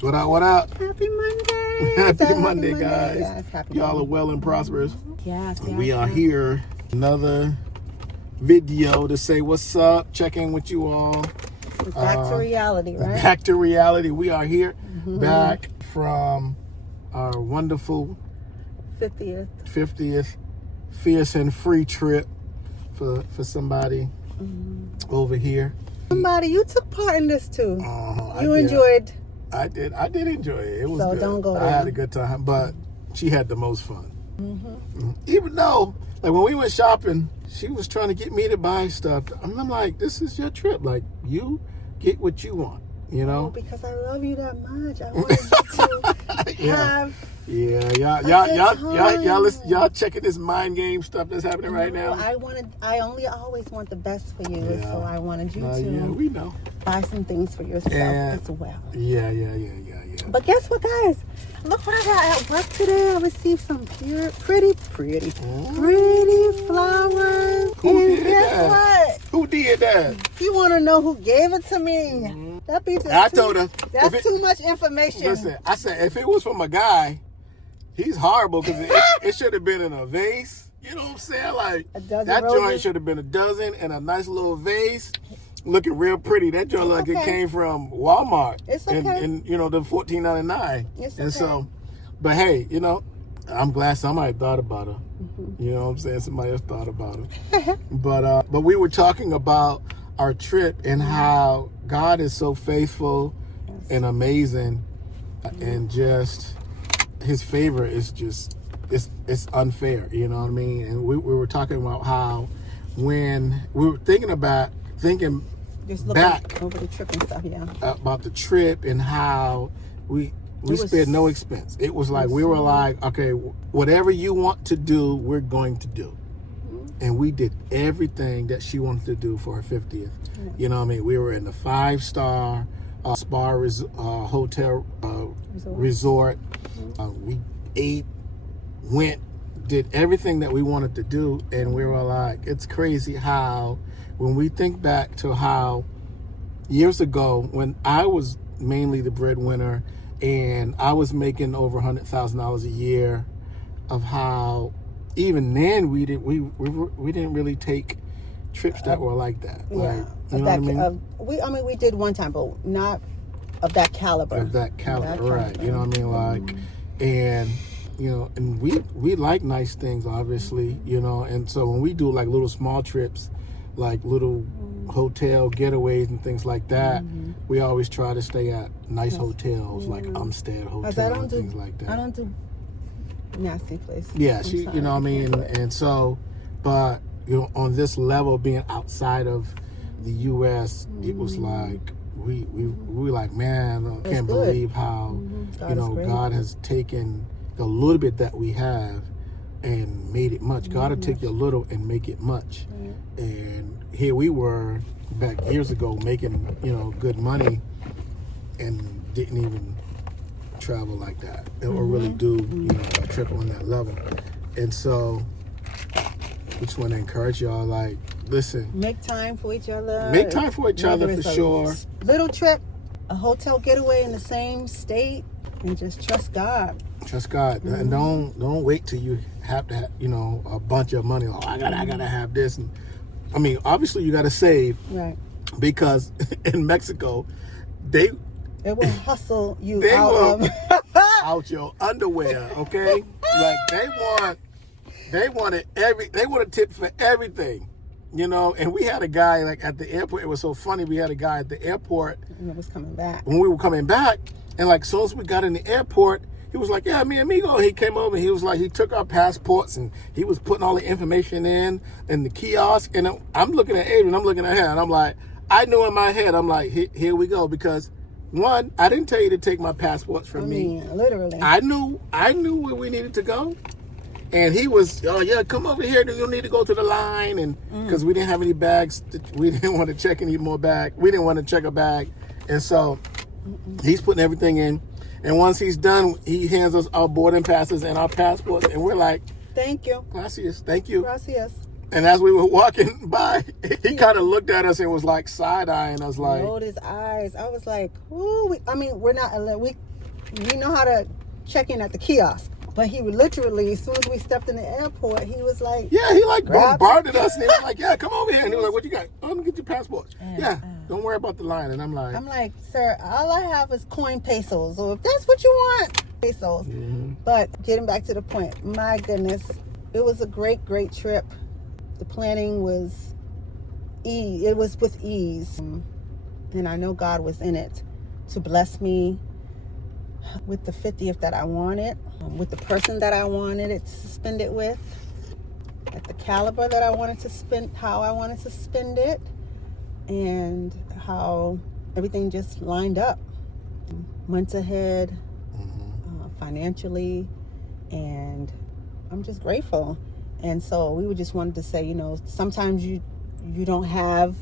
What up, what up? Happy Monday. Happy Monday, guys. Yes, happy Y'all Monday. are well and prosperous. Yes, yes, We are yes. here. Another video to say what's up, check in with you all. Back to reality, right? Back to reality. We are here back from our wonderful 50th Fierce and Free trip for somebody over here. Somebody, you took part in this too. I You did. enjoyed. I did enjoy it. It was So good. don't go I there. had a good time, but she had the most fun. Even though, like when we went shopping, she was trying to get me to buy stuff. I'm like, this is your trip. Like, you get what you want, you Oh, know? because I love you that much. I wanted you to have. Y'all checking this mind game stuff that's happening right now. I always want the best for you, Yeah. so I wanted you Yeah, to we know. buy some things for yourself And- as well. Yeah. But guess what, guys? Look what I got at work today. I received some pretty flowers. Who And did guess that? what? Who did that? You want to know who gave it to me? That be I told her. That's too much information. Listen, I said, if it was from a guy, he's horrible because it should have been in a vase. You know what I'm saying? Like, A dozen that roses. joint should have been a dozen in a nice little vase. Looking real pretty. That joint like it okay. came from Walmart. It's okay. And you know, the $14.99. It's and okay. so, but hey, you know, I'm glad somebody thought about her. You know what I'm saying? Somebody else thought about her. But we were talking about our trip and how God is so faithful and amazing, and just His favor is just it's unfair. You know what I mean? And we were talking about how when we were thinking Just looking back over the trip and stuff, yeah. about the trip and how we was- spared no expense. It was like we were like, okay, whatever you want to do, we're going to do. And we did everything that she wanted to do for her 50th. You know what I mean? We were in the 5-star spa hotel resort. We ate, went, did everything that we wanted to do. And we were like, it's crazy how when we think back to how years ago when I was mainly the breadwinner and I was making over $100,000 a year, of how even then we didn't really take trips that were like that. Yeah. Like, you know what I mean? We did one time, but not of that caliber. Of that caliber, right? You know what I mean? Like, and you know, and we like nice things, obviously, you know, and so when we do like little small trips, like little hotel getaways and things like that, we always try to stay at nice hotels, like Umstead Hotel and things like that. I don't do nasty places. Yeah, I'm she, sorry, you know what I mean? can't do it. And so, but, you know, on this level, being outside of the U.S., it was like, we like, man, I can't good. believe how, God you is know, great. God has taken the little bit that we have and made it much. God will take your little and make it much. And here we were back years ago making, you know, good money and didn't even travel like that or really do, you know, a trip on that level. And so we just want to encourage y'all, like, listen, Make time for each other. make time for each other Whether for it's a sure. Little trip, a hotel getaway in the same state, and just trust God. Trust God. And don't wait till you have to have, you know, a bunch of money. Oh, I gotta have this. And I mean, obviously you gotta save, Right. because in Mexico they It will hustle you They out will. of. out your underwear, okay? Like they want a tip for everything, you know. And we had a guy like at the airport. It was so funny. We had a guy at the airport And it was coming back. when we were coming back, and like as soon as we got in the airport, he was like, "Yeah, mi amigo." He came over. He was like, he took our passports and he was putting all the information in the kiosk. And I'm looking at Adrian. I'm looking at her, and I'm like, I knew in my head, I'm like, here we go, because. One, I didn't tell you to take my passports from me. I mean, literally. I knew where we needed to go, and he was, oh yeah, come over here. You'll need to go to the line, and because we didn't have any bags, we didn't want to check any more bag. We didn't want to check a bag, and so he's putting everything in. And once he's done, he hands us our boarding passes and our passports, and we're like, Thank you. gracias, thank you. Gracias. And as we were walking by, he kind of looked at us and was like side-eyeing us, like, Rolled his eyes. I was like, ooh. We're not. we know how to check in at the kiosk. But he would literally, as soon as we stepped in the airport, he was like, Yeah, he like Grab- bombarded us, and he was like, "Yeah, come over here." And he was like, "What you got? Oh, let me get your passport." Yeah, don't worry about the line. And I'm like, sir, all I have is coin pesos. Or if that's what you want, pesos. Mhm. But getting back to the point, my goodness, it was a great, great trip. The planning was ease. It was with ease. And I know God was in it to bless me with the 50th that I wanted, with the person that I wanted it to spend it with, at the caliber that I wanted to spend, how I wanted to spend it, and how everything just lined up. Months ahead, financially, and I'm just grateful. And so we just wanted to say, sometimes you don't have,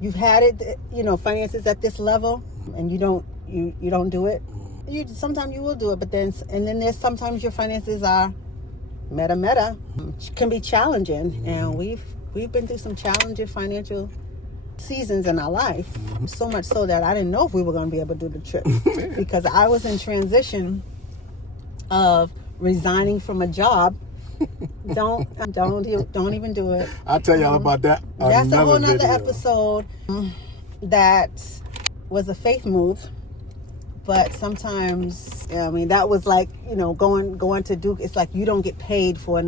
you've had it, finances at this level, and you don't do it. Sometimes you will do it, but then there's sometimes your finances are meta can be challenging, and we've been through some challenging financial seasons in our life, so much so that I didn't know if we were going to be able to do the trip because I was in transition of resigning from a job. Don't even do it. I'll tell y'all about that. That's a whole nother video. episode. That was a faith move. But sometimes, that was like, going to Duke. It's like you don't get paid for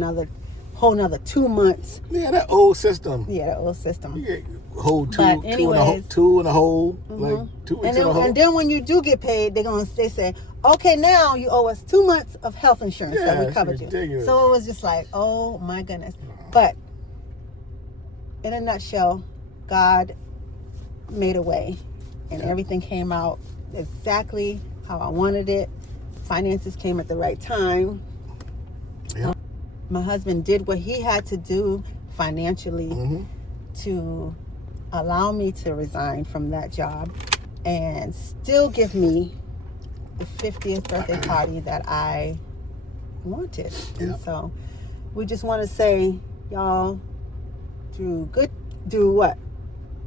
whole nother 2 months. Yeah, that old system. Yeah, that old system. You get hold But anyways, two in a hole, like 2 weeks in a hole. And then when you do get paid, they say, okay, now you owe us 2 months of health insurance that we it's covered you. ridiculous. So it was just like, oh my goodness. But in a nutshell, God made a way, and everything came out exactly how I wanted it. Finances came at the right time. Yeah. My husband did what he had to do financially to allow me to resign from that job and still give me the 50th birthday party that I wanted. And so we just want to say, y'all, do what?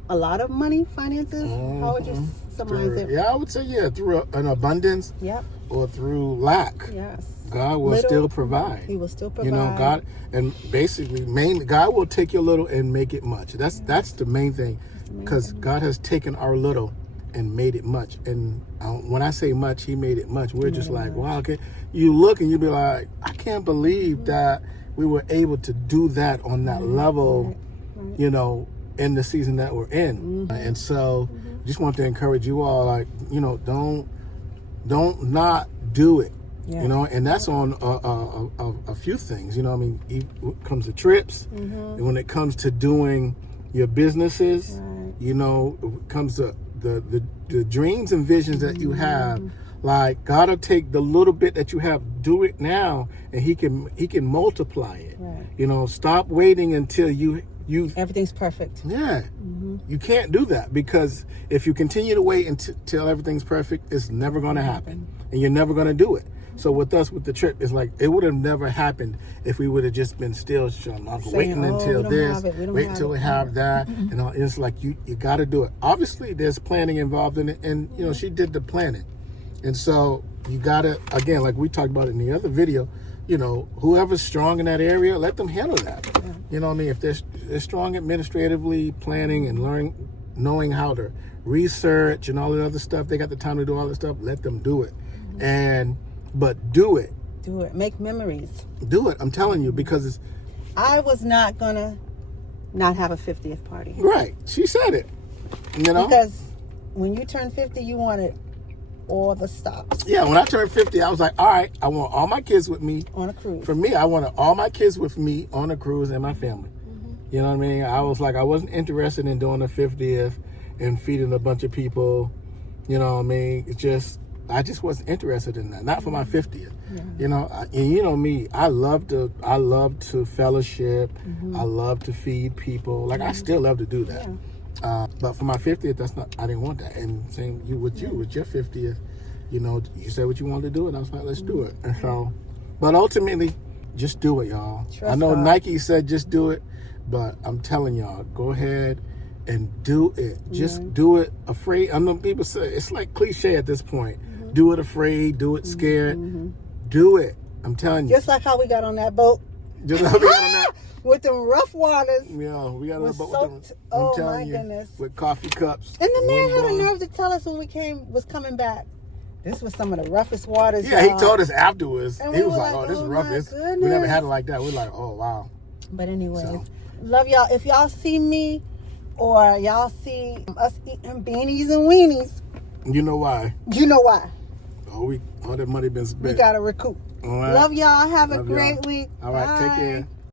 A lot of money, finances? How would you summarize it? Yeah, I would say, through an abundance or through lack. Yes. God will still provide. He will still provide. God, and basically, God will take your little and make it much. That's the main thing, because God has taken our little and made it much. And when I say much, He made it much. We're just like, wow. Okay, you look and you be like, I can't believe that we were able to do that on that level. In the season that we're in. And so just want to encourage you all, like, don't not do it. And that's on a few things. When it comes to trips, and when it comes to doing your businesses, when it comes to the dreams and visions that you have, like, God will take the little bit that you have, do it now, and He can multiply it. Stop waiting until you everything's perfect. You can't do that, because if you continue to wait until everything's perfect, it's never going to happen, and you're never going to do it. So with us, with the trip, it's like it would have never happened if we would have just been still waiting until this, wait until we have that, and it's like you got to do it. Obviously, there's planning involved in it, and she did the planning, and so you got to, again, like we talked about in the other video, whoever's strong in that area, let them handle that. If they're strong administratively, planning and knowing how to research and all the other stuff, they got the time to do all that stuff, let them do it. But do it. Do it. Make memories. Do it. I'm telling you, because I was not gonna not have a 50th party. Right. She said it. Because when you turn 50, you wanted all the stops. Yeah, when I turned 50, I was like, all right, I want all my kids with me. On a cruise. For me, I wanted all my kids with me on a cruise and my family. You know what I mean? I was like, I wasn't interested in doing the 50th and feeding a bunch of people. You know what I mean? I just wasn't interested in that. Not for my 50th. And me, I love to fellowship. I love to feed people. Like, I still love to do that. But for my 50th, I didn't want that. And same with your 50th, you said what you wanted to do, and I was like, let's do it. And so, but ultimately, just do it, y'all. I know God. Nike said just do it, but I'm telling y'all, go ahead and do it. Just do it. Afraid. I know people say it's like cliche at this point, do it afraid, do it scared, do it. I'm telling you. Just like how we got on that boat. Just like we got on that. With them rough waters. Yeah, we got on Was the boat with them. soaked. Oh, I'm telling my you, goodness. with coffee cups. And the man had wind a blowing. nerve to tell us when we was coming back. This was some of the roughest waters. Yeah, he y'all. told us afterwards. And He we was were like, like, "Oh, this is oh rough. my We never goodness. had it like that." We're like, "Oh, wow." But anyways, So. love y'all. If y'all see me or y'all see us eating beanies and weenies, You know why? you know why. All that money been spent. We got to recoup. All right. Love y'all. Have a Love great y'all. week. All right, take Bye. care.